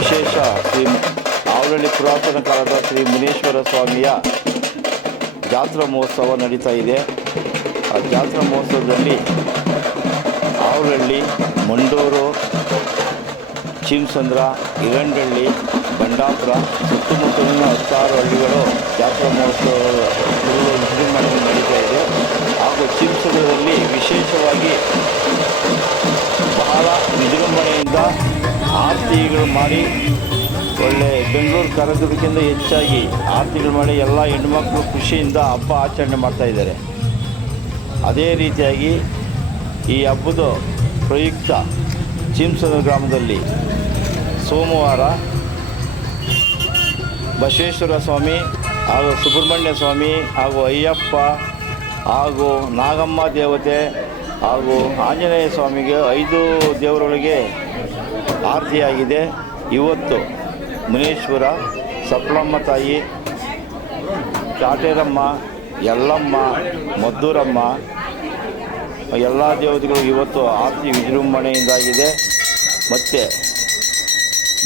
ವಿಶೇಷ ಶ್ರೀ ಆವರಳ್ಳಿ ಪುರಾತನ ಕಾಲದ ಶ್ರೀ ಮುನೇಶ್ವರ ಸ್ವಾಮಿಯ ಜಾತ್ರಾ ಮಹೋತ್ಸವ ನಡೀತಾ ಇದೆ. ಆ ಜಾತ್ರಾ ಮಹೋತ್ಸವದಲ್ಲಿ ಆವರಳ್ಳಿ, ಮಂಡೂರು, ಚಿಮಸಂದ್ರ, ಇರಂಡಳ್ಳಿ, ಬಂಡಾಪುರ ಸುತ್ತಮುತ್ತಲಿನ 16 ಹಳ್ಳಿಗಳು ಜಾತ್ರಾ ಮಹೋತ್ಸವ ವಿಜೃಂಭಣೆ ನಡೀತಾ ಇದೆ. ಹಾಗೂ ಚಿಮಸಂದ್ರದಲ್ಲಿ ವಿಶೇಷವಾಗಿ ಬಹಳ ವಿಜೃಂಭಣೆಯಿಂದ ಆರತಿಗಳು ಮಾಡಿ ಒಳ್ಳೆ ಬೆಂಗಳೂರು ಕರಗದಕ್ಕಿಂತ ಹೆಚ್ಚಾಗಿ ಆರತಿಗಳು ಮಾಡಿ ಎಲ್ಲ ಹೆಣ್ಮಕ್ಳು ಖುಷಿಯಿಂದ ಹಬ್ಬ ಆಚರಣೆ ಮಾಡ್ತಾಯಿದ್ದಾರೆ. ಅದೇ ರೀತಿಯಾಗಿ ಈ ಹಬ್ಬದ ಪ್ರಯುಕ್ತ ಚಿಮಸಂದ್ರ ಗ್ರಾಮದಲ್ಲಿ ಸೋಮವಾರ ಬಸವೇಶ್ವರ ಸ್ವಾಮಿ ಹಾಗೂ ಸುಬ್ರಹ್ಮಣ್ಯ ಸ್ವಾಮಿ ಹಾಗೂ ಅಯ್ಯಪ್ಪ ಹಾಗೂ ನಾಗಮ್ಮ ದೇವತೆ ಹಾಗೂ ಆಂಜನೇಯ ಸ್ವಾಮಿಗೆ 5 ದೇವರುಗಳಿಗೆ ಆರತಿಯಾಗಿದೆ. ಇವತ್ತು ಮುನೇಶ್ವರ, ಸಪ್ಲಮ್ಮ ತಾಯಿ, ಚಾಟೇರಮ್ಮ, ಯಲ್ಲಮ್ಮ, ಮದ್ದೂರಮ್ಮ ಎಲ್ಲ ದೇವತೆಗಳು ಇವತ್ತು ಆರತಿ ವಿಜೃಂಭಣೆಯಿಂದಾಗಿದೆ. ಮತ್ತು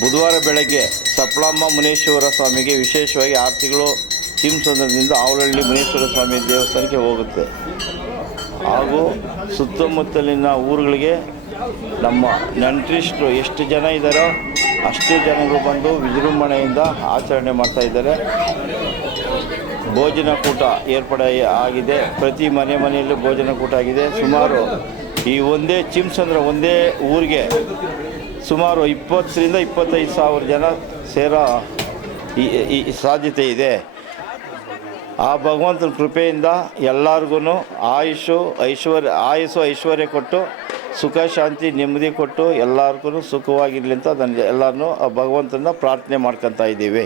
ಬುಧವಾರ ಬೆಳಗ್ಗೆ ಸಪ್ಲಮ್ಮ ಮುನೇಶ್ವರ ಸ್ವಾಮಿಗೆ ವಿಶೇಷವಾಗಿ ಆರತಿಗಳು ಚಿಮಸಂದ್ರದಿಂದ ಆವರಳ್ಳಿ ಮುನೇಶ್ವರ ಸ್ವಾಮಿ ದೇವಸ್ಥಾನಕ್ಕೆ ಹೋಗುತ್ತೆ. ಹಾಗೂ ಸುತ್ತಮುತ್ತಲಿನ ಊರುಗಳಿಗೆ ನಮ್ಮ ನೆಂಟರಿಷ್ಟರು ಎಷ್ಟು ಜನ ಇದ್ದಾರೋ ಅಷ್ಟು ಜನಗಳು ಬಂದು ವಿಜೃಂಭಣೆಯಿಂದ ಆಚರಣೆ ಮಾಡ್ತಾಯಿದ್ದಾರೆ. ಭೋಜನ ಕೂಟ ಏರ್ಪಡೆ ಆಗಿದೆ. ಪ್ರತಿ ಮನೆಯಲ್ಲೂ ಭೋಜನ ಕೂಟ ಆಗಿದೆ. ಸುಮಾರು ಈ ಒಂದೇ ಚಿಮಸಂದ್ರ ಒಂದೇ ಊರಿಗೆ ಸುಮಾರು 20,000 ರಿಂದ 25,000 ಜನ ಸೇರೋ ಈ ಸಾಧ್ಯತೆ ಇದೆ. ಆ ಭಗವಂತನ ಕೃಪೆಯಿಂದ ಎಲ್ಲರಿಗೂ ಆಯುಸ್ಸು ಐಶ್ವರ್ಯ ಕೊಟ್ಟು ಸುಖ ಶಾಂತಿ ನೆಮ್ಮದಿ ಕೊಟ್ಟು ಎಲ್ಲರಿಗೂ ಸುಖವಾಗಿರಲಿ ಅಂತ ಎಲ್ಲರನ್ನೂ ಆ ಭಗವಂತನ ಪ್ರಾರ್ಥನೆ ಮಾಡ್ಕೊತಾ ಇದ್ದೀವಿ.